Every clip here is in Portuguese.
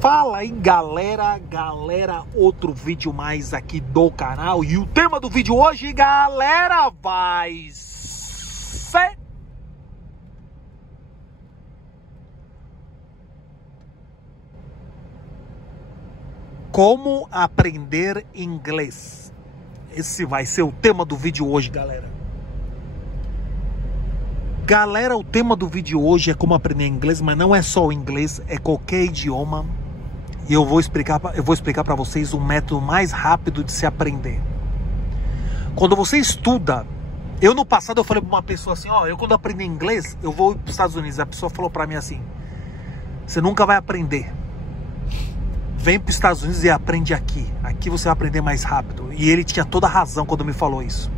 Fala aí galera, outro vídeo mais aqui do canal. E o tema do vídeo hoje, galera, vai ser como aprender inglês. Esse vai ser o tema do vídeo hoje, galera. Galera, o tema do vídeo hoje é como aprender inglês, mas não é só o inglês, é qualquer idioma. E eu vou explicar para vocês o método mais rápido de se aprender. Quando você estuda, eu no passado eu falei para uma pessoa assim, ó, eu quando aprendi inglês, eu vou para os Estados Unidos. A pessoa falou para mim assim, você nunca vai aprender. Vem para os Estados Unidos e aprende aqui. Aqui você vai aprender mais rápido. E ele tinha toda a razão quando me falou isso.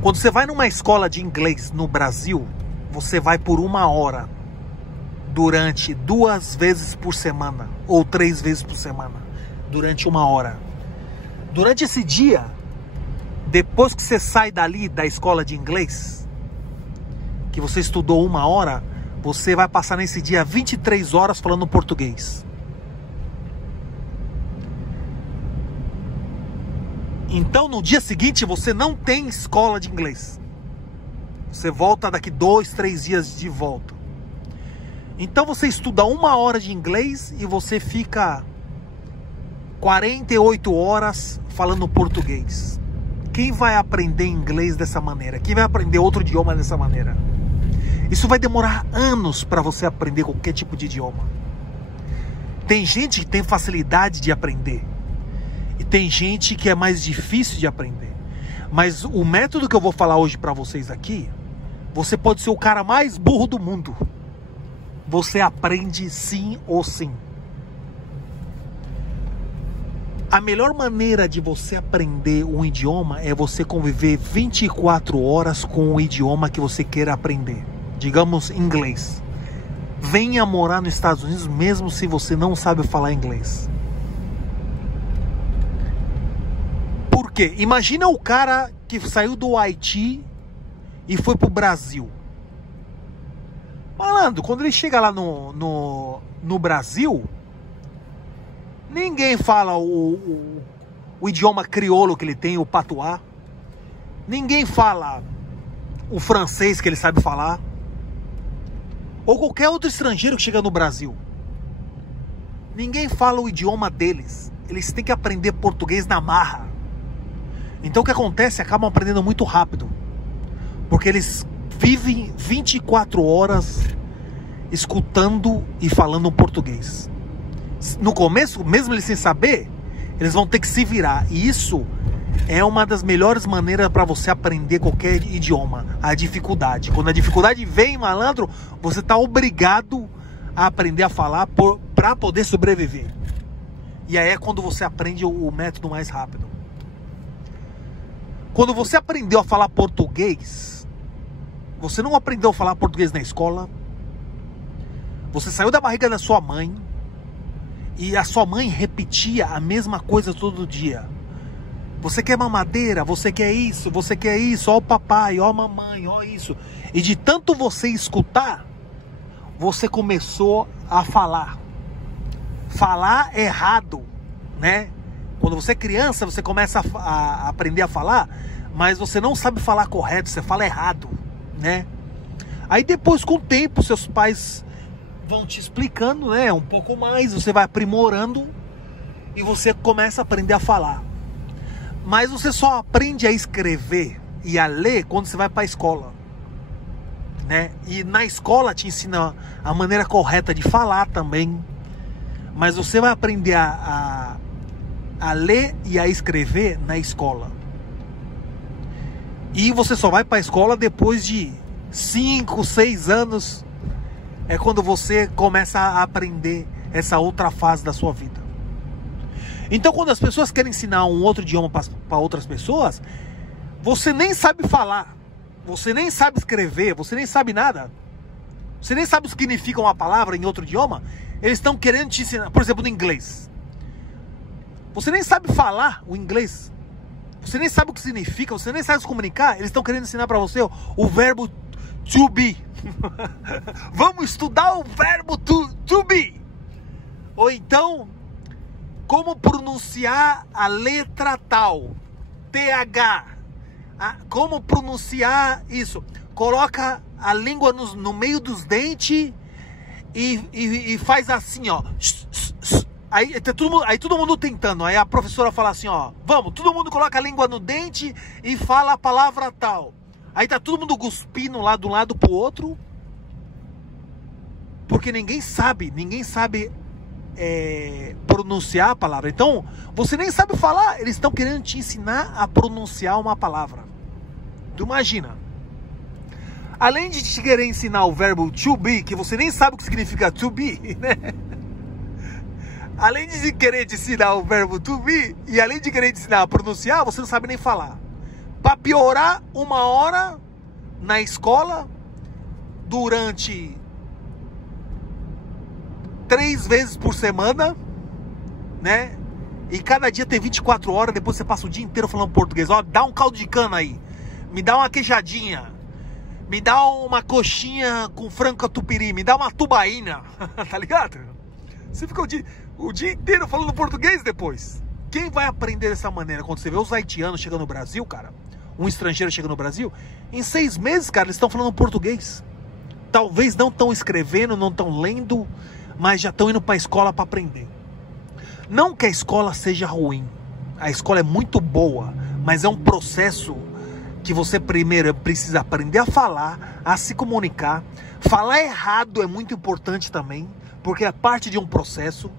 Quando você vai numa escola de inglês no Brasil, você vai por 1 hora durante 2 vezes por semana ou 3 vezes por semana, durante 1 hora. Durante esse dia, depois que você sai dali da escola de inglês, que você estudou 1 hora, você vai passar nesse dia 23 horas falando português. Então, no dia seguinte, você não tem escola de inglês. Você volta daqui 2, 3 dias de volta. Então, você estuda 1 hora de inglês e você fica 48 horas falando português. Quem vai aprender inglês dessa maneira? Quem vai aprender outro idioma dessa maneira? Isso vai demorar anos para você aprender qualquer tipo de idioma. Tem gente que tem facilidade de aprender. E tem gente que é mais difícil de aprender. Mas o método que eu vou falar hoje para vocês aqui, você pode ser o cara mais burro do mundo. Você aprende sim ou sim. A melhor maneira de você aprender um idioma é você conviver 24 horas com o idioma que você queira aprender. Digamos inglês. Venha morar nos Estados Unidos mesmo se você não sabe falar inglês. Por quê? Imagina o cara que saiu do Haiti e foi pro Brasil. Malandro, quando ele chega lá no Brasil, ninguém fala o idioma crioulo que ele tem, o patuá. Ninguém fala o francês que ele sabe falar. Ou qualquer outro estrangeiro que chega no Brasil. Ninguém fala o idioma deles. Eles têm que aprender português na marra. Então o que acontece? Acabam aprendendo muito rápido. Porque eles vivem 24 horas escutando e falando português. No começo, mesmo eles sem saber, eles vão ter que se virar. E isso é uma das melhores maneiras para você aprender qualquer idioma. A dificuldade. Quando a dificuldade vem, malandro, você está obrigado a aprender a falar para poder sobreviver. E aí é quando você aprende o método mais rápido. Quando você aprendeu a falar português, você não aprendeu a falar português na escola. Você saiu da barriga da sua mãe e a sua mãe repetia a mesma coisa todo dia. Você quer mamadeira, você quer isso, ó o papai, ó a mamãe, ó isso. E de tanto você escutar, você começou a falar. Falar errado, né? Quando você é criança, você começa a aprender a falar, mas você não sabe falar correto, você fala errado, né? Aí depois, com o tempo, seus pais vão te explicando, né? Um pouco mais, você vai aprimorando e você começa a aprender a falar. Mas você só aprende a escrever e a ler quando você vai para a escola, né? E na escola te ensina a maneira correta de falar também. Mas você vai aprender a ler e a escrever na escola. E você só vai para a escola depois de 5, 6 anos. É quando você começa a aprender essa outra fase da sua vida. Então, quando as pessoas querem ensinar um outro idioma para outras pessoas, você nem sabe falar, você nem sabe escrever, você nem sabe nada. Você nem sabe o que significa uma palavra em outro idioma. Eles estão querendo te ensinar, por exemplo, no inglês. Você nem sabe falar o inglês. Você nem sabe o que significa, você nem sabe se comunicar. Eles estão querendo ensinar para você o verbo to be. Vamos estudar o verbo to be. Ou então, como pronunciar a letra tal, TH. Como pronunciar isso? Coloca a língua no meio dos dentes e faz assim, ó. Aí todo mundo tentando. Aí a professora fala assim, ó. Vamos, todo mundo coloca a língua no dente e fala a palavra tal. Aí tá todo mundo cuspindo lá de um lado pro outro. Porque ninguém sabe pronunciar a palavra. Então, você nem sabe falar. Eles estão querendo te ensinar a pronunciar uma palavra. Tu imagina. Além de te querer ensinar o verbo to be, que você nem sabe o que significa to be, né? Além de querer te ensinar o verbo to be, e além de querer te ensinar a pronunciar, você não sabe nem falar. Para piorar, 1 hora na escola, durante 3 vezes por semana, né? E cada dia tem 24 horas, depois você passa o dia inteiro falando português. Ó, dá um caldo de cana aí, me dá uma queijadinha, me dá uma coxinha com frango catupiry, me dá uma tubaína, tá ligado? Você fica o dia inteiro falando português depois. Quem vai aprender dessa maneira? Quando você vê os haitianos chegando no Brasil, cara, um estrangeiro chega no Brasil, em 6 meses, cara, eles estão falando português. Talvez não estão escrevendo, não estão lendo, mas já estão indo para a escola para aprender. Não que a escola seja ruim. A escola é muito boa, mas é um processo que você primeiro precisa aprender a falar, a se comunicar. Falar errado é muito importante também, porque é parte de um processo.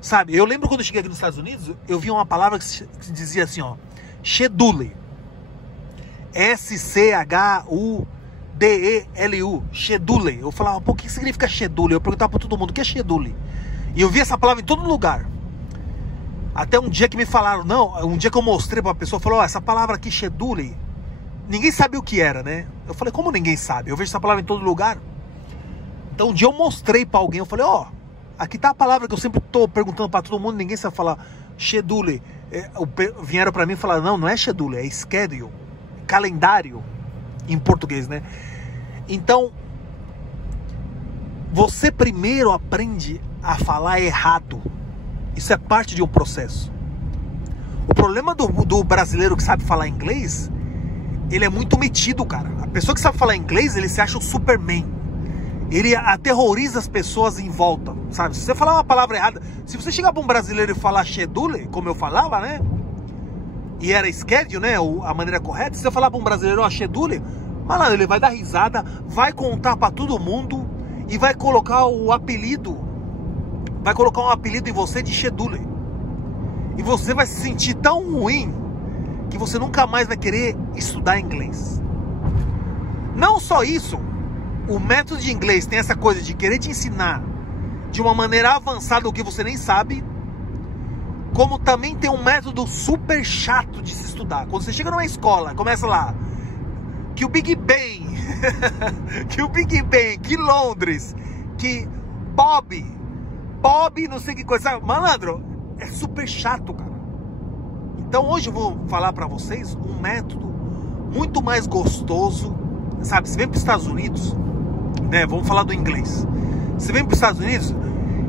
Sabe, eu lembro quando eu cheguei aqui nos Estados Unidos, eu vi uma palavra que dizia assim, ó, schedule. S-C-H-U-D-E-L-U, schedule. Eu falava, pô, o que significa schedule? Eu perguntava pra todo mundo, o que é schedule? E eu vi essa palavra em todo lugar. Até um dia que me falaram, um dia que eu mostrei pra uma pessoa, falou, ó, essa palavra aqui, schedule, ninguém sabia o que era, né? Eu falei, como ninguém sabe? Eu vejo essa palavra em todo lugar. Então um dia eu mostrei pra alguém, eu falei, ó, aqui tá a palavra que eu sempre tô perguntando pra todo mundo, ninguém sabe falar, schedule. Vieram pra mim e falaram, não é schedule, é schedule, calendário, em português, né? Então, você primeiro aprende a falar errado. Isso é parte de um processo. O problema do brasileiro que sabe falar inglês, ele é muito metido, cara. A pessoa que sabe falar inglês, ele se acha o Superman. Ele aterroriza as pessoas em volta, sabe? Se você falar uma palavra errada, se você chegar para um brasileiro e falar schedule, como eu falava, né? E era schedule, né? A maneira correta. Se você falar para um brasileiro, ó, schedule, malandro, ele vai dar risada, vai contar para todo mundo e vai colocar o apelido, vai colocar um apelido em você de schedule. E você vai se sentir tão ruim que você nunca mais vai querer estudar inglês. Não só isso, o método de inglês tem essa coisa de querer te ensinar de uma maneira avançada o que você nem sabe, como também tem um método super chato de se estudar. Quando você chega numa escola, começa lá, que o Big Bang, que Londres, que Bob, não sei que coisa, malandro, é super chato, cara. Então hoje eu vou falar pra vocês um método muito mais gostoso, sabe? Você vem para os Estados Unidos, né? Vamos falar do inglês. Você vem para os Estados Unidos,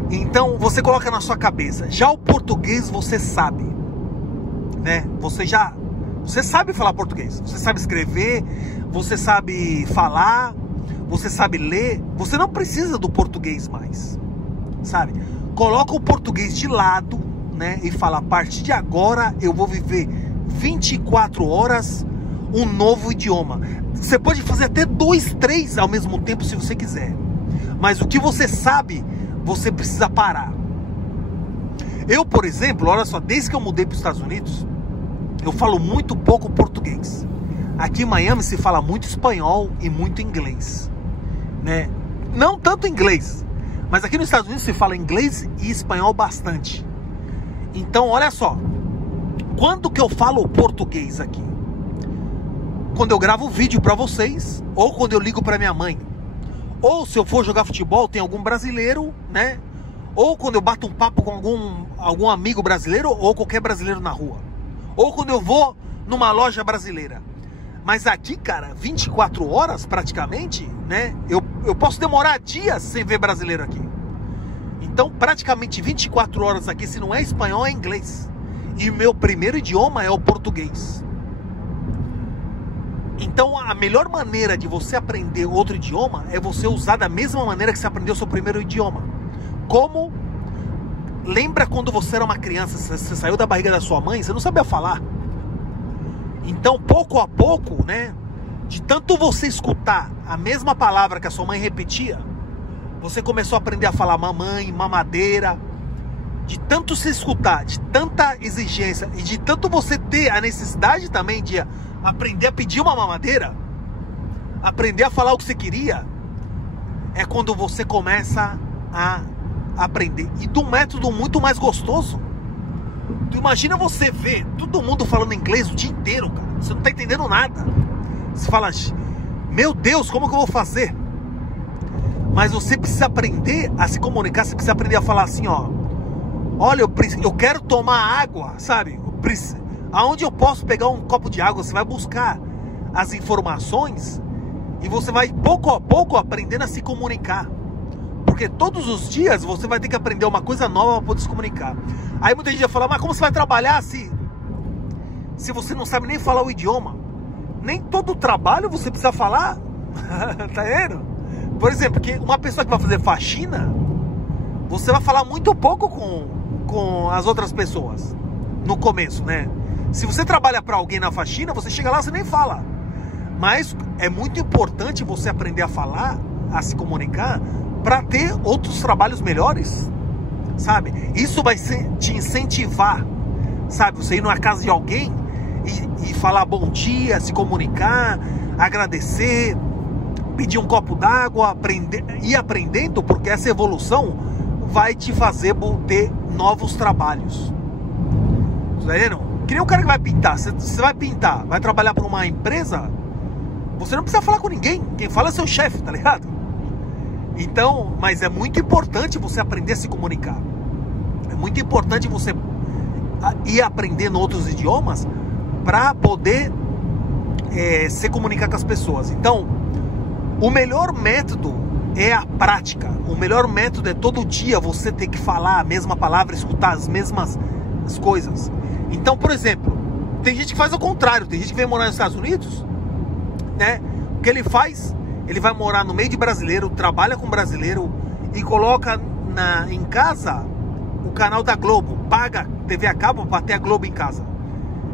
então você coloca na sua cabeça, já o português você sabe, né? Você sabe falar português, você sabe escrever, você sabe falar, você sabe ler, você não precisa do português mais, sabe? Coloca o português de lado, né? E fala, a partir de agora eu vou viver 24 horas um novo idioma. Você pode fazer até 2, 3 ao mesmo tempo se você quiser, mas o que você sabe, você precisa parar. Eu, por exemplo, olha só, desde que eu mudei para os Estados Unidos, eu falo muito pouco português. Aqui em Miami se fala muito espanhol e muito inglês, né? Não tanto inglês, mas aqui nos Estados Unidos se fala inglês e espanhol bastante. Então, olha só, quando que eu falo português aqui? Quando eu gravo vídeo para vocês, ou quando eu ligo para minha mãe, ou se eu for jogar futebol, tem algum brasileiro, né? Ou quando eu bato um papo com algum amigo brasileiro, ou qualquer brasileiro na rua, ou quando eu vou numa loja brasileira. Mas aqui, cara, 24 horas praticamente, né? Eu posso demorar dias sem ver brasileiro aqui. Então, praticamente 24 horas aqui, se não é espanhol, é inglês. E o meu primeiro idioma é o português. Então, a melhor maneira de você aprender outro idioma é você usar da mesma maneira que você aprendeu o seu primeiro idioma. Como? Lembra quando você era uma criança, você saiu da barriga da sua mãe, você não sabia falar. Então, pouco a pouco, né, de tanto você escutar a mesma palavra que a sua mãe repetia, você começou a aprender a falar mamãe, mamadeira. De tanto se escutar, de tanta exigência e de tanto você ter a necessidade também de aprender a pedir uma mamadeira, aprender a falar o que você queria, é quando você começa a aprender. E de um método muito mais gostoso. Tu imagina você ver todo mundo falando inglês o dia inteiro, cara. Você não tá entendendo nada. Você fala, meu Deus, como que eu vou fazer? Mas você precisa aprender a se comunicar. Você precisa aprender a falar assim, ó. Olha, eu quero tomar água, sabe? Aonde eu posso pegar um copo de água? Você vai buscar as informações e você vai pouco a pouco aprendendo a se comunicar. Porque todos os dias você vai ter que aprender uma coisa nova para poder se comunicar. Aí muita gente vai falar, mas como você vai trabalhar se você não sabe nem falar o idioma? Nem todo trabalho você precisa falar. Tá vendo? Por exemplo, que uma pessoa que vai fazer faxina, você vai falar muito pouco com as outras pessoas no começo, né? Se você trabalha para alguém na faxina, você chega lá, você nem fala. Mas é muito importante você aprender a falar, a se comunicar, para ter outros trabalhos melhores, sabe? Isso vai te incentivar, sabe? Você ir na casa de alguém e falar bom dia, se comunicar, agradecer, pedir um copo d'água, ir aprendendo, porque essa evolução vai te fazer ter novos trabalhos. Tá vendo? Que nem o cara que vai pintar. Você vai pintar, vai trabalhar para uma empresa, você não precisa falar com ninguém. Quem fala é seu chefe, tá ligado? Então, mas é muito importante você aprender a se comunicar. É muito importante você ir aprendendo outros idiomas para poder se comunicar com as pessoas. Então, o melhor método é a prática. O melhor método é todo dia você ter que falar a mesma palavra, escutar as mesmas coisas. Então, por exemplo, tem gente que faz ao contrário. Tem gente que vem morar nos Estados Unidos, né? O que ele faz? Ele vai morar no meio de brasileiro, trabalha com brasileiro e coloca em casa o canal da Globo, paga TV a cabo para ter a Globo em casa.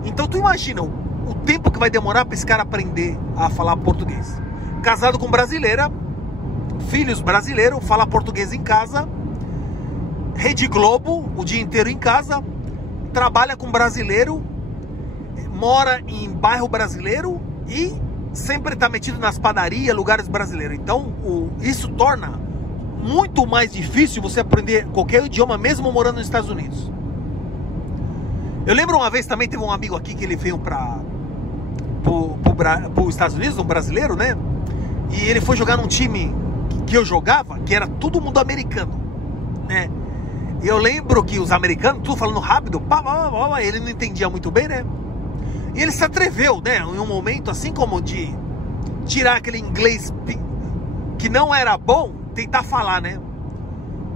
Então tu imagina o tempo que vai demorar para esse cara aprender a falar português. Casado com brasileira, filhos brasileiros, fala português em casa, Rede Globo o dia inteiro em casa, trabalha com brasileiro, mora em bairro brasileiro e sempre está metido nas padarias, lugares brasileiros. Então isso torna muito mais difícil você aprender qualquer idioma, mesmo morando nos Estados Unidos. Eu lembro uma vez também, teve um amigo aqui que ele veio para os Estados Unidos, um brasileiro, né? E ele foi jogar num time que eu jogava, que era todo mundo americano, né? E eu lembro que os americanos, tudo falando rápido, ele não entendia muito bem, né? E ele se atreveu, né, em um momento assim como de tirar aquele inglês que não era bom, tentar falar, né?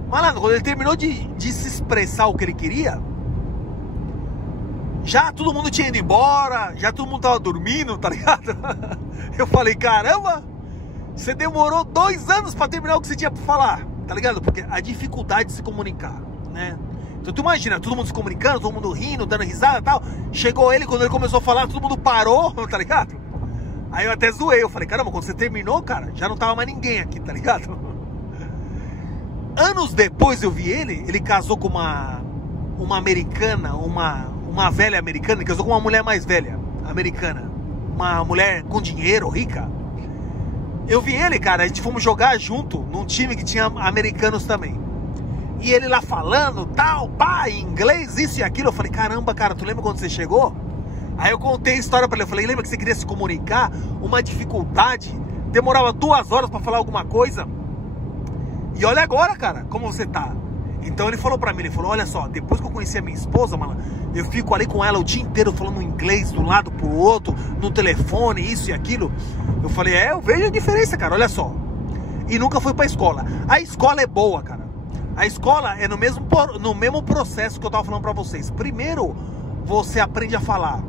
Malandro, quando ele terminou de se expressar o que ele queria, já todo mundo tinha ido embora, já todo mundo tava dormindo, tá ligado? Eu falei, caramba, você demorou 2 anos pra terminar o que você tinha pra falar, tá ligado? Porque a dificuldade de se comunicar, né? Então tu imagina, todo mundo se comunicando, todo mundo rindo, dando risada e tal. Chegou ele, quando ele começou a falar, todo mundo parou, tá ligado? Aí eu até zoei, eu falei, caramba, quando você terminou, cara, já não tava mais ninguém aqui, tá ligado? Anos depois eu vi ele casou com uma americana, uma velha americana, casou com uma mulher mais velha, americana. Uma mulher com dinheiro, rica. Eu vi ele, cara, a gente fomos jogar junto num time que tinha americanos também. E ele lá falando, tal, pá, em inglês, isso e aquilo. Eu falei, caramba, cara, tu lembra quando você chegou? Aí eu contei a história pra ele, eu falei, lembra que você queria se comunicar? Uma dificuldade, demorava 2 horas pra falar alguma coisa. E olha agora, cara, como você tá. Então ele falou pra mim, ele falou, olha só, depois que eu conheci a minha esposa, mano, eu fico ali com ela o dia inteiro falando inglês de um lado pro outro, no telefone, isso e aquilo. Eu falei, eu vejo a diferença, cara, olha só. E nunca fui pra escola. A escola é boa, cara. A escola é no mesmo processo que eu tava falando pra vocês. Primeiro, você aprende a falar,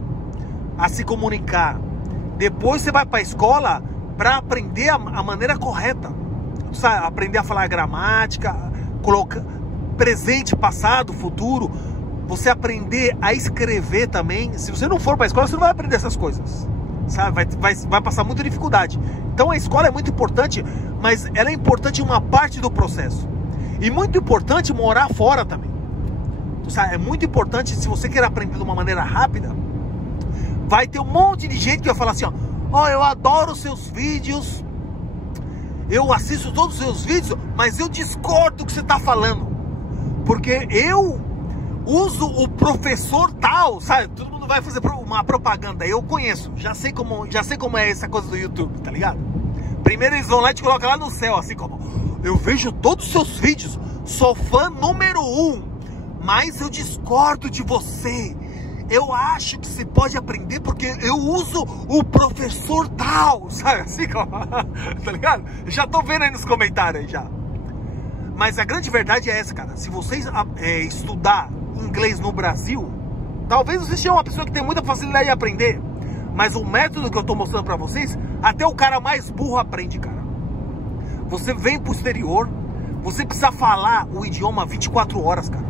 a se comunicar. Depois você vai pra escola pra aprender a maneira correta. Sabe? Aprender a falar gramática, colocar presente, passado, futuro. Você aprender a escrever também. Se você não for pra escola, você não vai aprender essas coisas. Sabe? Vai passar muita dificuldade. Então a escola é muito importante, mas ela é importante em uma parte do processo. E muito importante morar fora também. Sabe? É muito importante, se você quer aprender de uma maneira rápida, vai ter um monte de gente que vai falar assim, ó, eu adoro os seus vídeos, eu assisto todos os seus vídeos, mas eu discordo do que você está falando, porque eu uso o professor tal, sabe? Todo mundo vai fazer uma propaganda, eu conheço, já sei como é essa coisa do YouTube, tá ligado? Primeiro eles vão lá e te colocam lá no céu, assim como, eu vejo todos os seus vídeos, sou fã número 1, mas eu discordo de você. Eu acho que você pode aprender porque eu uso o professor tal, sabe? Assim como, tá ligado? Eu já tô vendo aí nos comentários aí já. Mas a grande verdade é essa, cara. Se vocês estudar inglês no Brasil, talvez você seja uma pessoa que tem muita facilidade de aprender. Mas o método que eu tô mostrando pra vocês, até o cara mais burro aprende, cara. Você vem pro exterior, você precisa falar o idioma 24 horas, cara.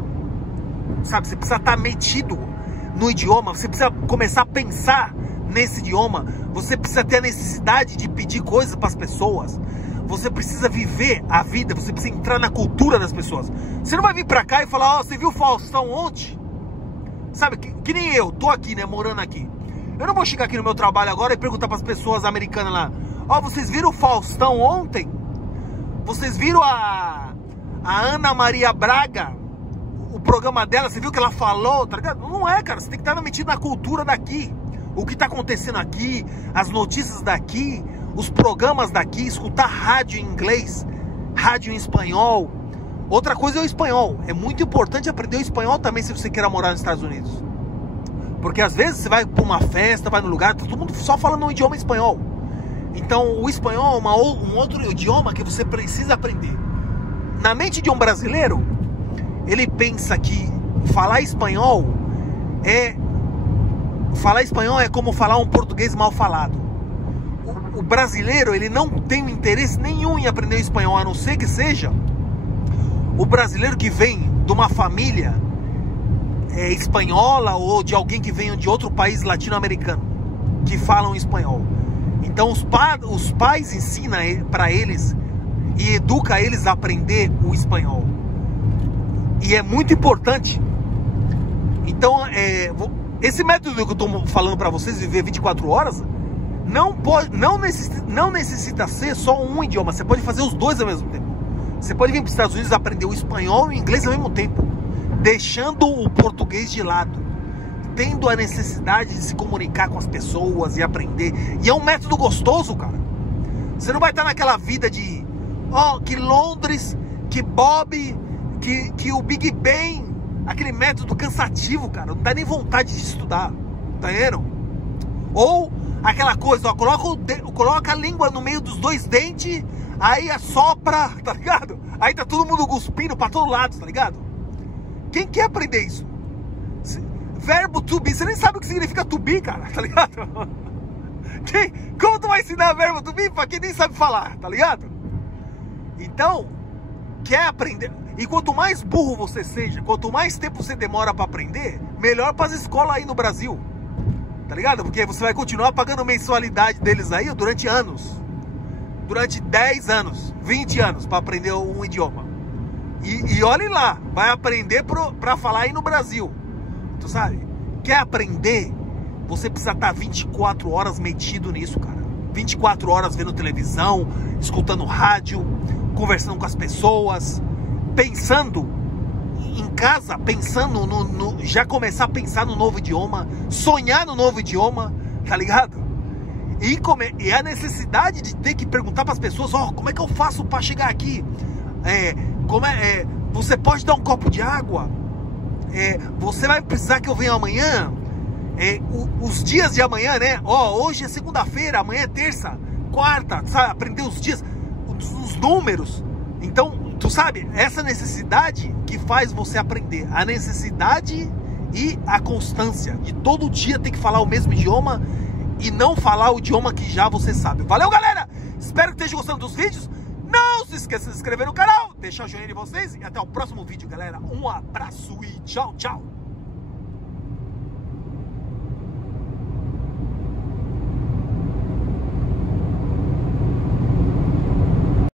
Sabe? Você precisa estar metido no idioma, você precisa começar a pensar nesse idioma, você precisa ter a necessidade de pedir coisas para as pessoas, você precisa viver a vida, você precisa entrar na cultura das pessoas. Você não vai vir para cá e falar, ó, você viu o Faustão ontem? Sabe, que nem eu, tô aqui, né, morando aqui. Eu não vou chegar aqui no meu trabalho agora e perguntar para as pessoas americanas lá, ó, vocês viram o Faustão ontem? Vocês viram a Ana Maria Braga? O programa dela, você viu o que ela falou, tá ligado? Não é, cara, você tem que estar metido na cultura daqui. O que tá acontecendo aqui, as notícias daqui, os programas daqui, escutar rádio em inglês, rádio em espanhol. Outra coisa é o espanhol. É muito importante aprender o espanhol também se você queira morar nos Estados Unidos. Porque às vezes você vai pra uma festa, vai no lugar, tá todo mundo só falando um idioma espanhol. Então o espanhol é um outro idioma que você precisa aprender. Na mente de um brasileiro, ele pensa que falar espanhol é como falar um português mal falado. O brasileiro, ele não tem interesse nenhum em aprender o espanhol, a não ser que seja o brasileiro que vem de uma família espanhola ou de alguém que venha de outro país latino-americano que falam espanhol. Então os pais ensinam para eles e educam eles a aprender o espanhol. E é muito importante. Então, esse método que eu estou falando para vocês, viver 24 horas, não necessita ser só um idioma. Você pode fazer os dois ao mesmo tempo. Você pode vir para os Estados Unidos aprender o espanhol e o inglês ao mesmo tempo, deixando o português de lado, tendo a necessidade de se comunicar com as pessoas e aprender. E é um método gostoso, cara. Você não vai estar naquela vida de que Londres, que Bob, que o Big Bang, aquele método cansativo, cara, não dá nem vontade de estudar, tá vendo? Ou aquela coisa, coloca a língua no meio dos dois dentes, aí assopra, tá ligado? Aí tá todo mundo cuspindo pra todo lado, tá ligado? Quem quer aprender isso? Verbo to be, você nem sabe o que significa to be, cara, tá ligado? Como tu vai ensinar verbo to be pra quem nem sabe falar, tá ligado? Então, quer aprender? E quanto mais burro você seja, quanto mais tempo você demora para aprender, melhor para as escolas aí no Brasil, tá ligado? Porque você vai continuar pagando mensalidade deles aí durante anos, durante 10 anos, 20 anos para aprender um idioma. E olhem lá, vai aprender para falar aí no Brasil. Tu sabe? Quer aprender? Você precisa estar 24 horas metido nisso, cara. 24 horas vendo televisão, escutando rádio, conversando com as pessoas, pensando em casa, pensando já começar a pensar no novo idioma, sonhar no novo idioma, tá ligado? E a necessidade de ter que perguntar para as pessoas, como é que eu faço para chegar aqui? Você pode dar um copo de água. Você vai precisar que eu venha amanhã. Os dias de amanhã, né? Hoje é segunda-feira, amanhã é terça, quarta, sabe? Aprender os dias, os números. Então, tu sabe, essa necessidade que faz você aprender. A necessidade e a constância de todo dia ter que falar o mesmo idioma e não falar o idioma que já você sabe. Valeu, galera! Espero que estejam gostando dos vídeos. Não se esqueça de se inscrever no canal, deixar o joinha de vocês e até o próximo vídeo, galera. Um abraço e tchau, tchau!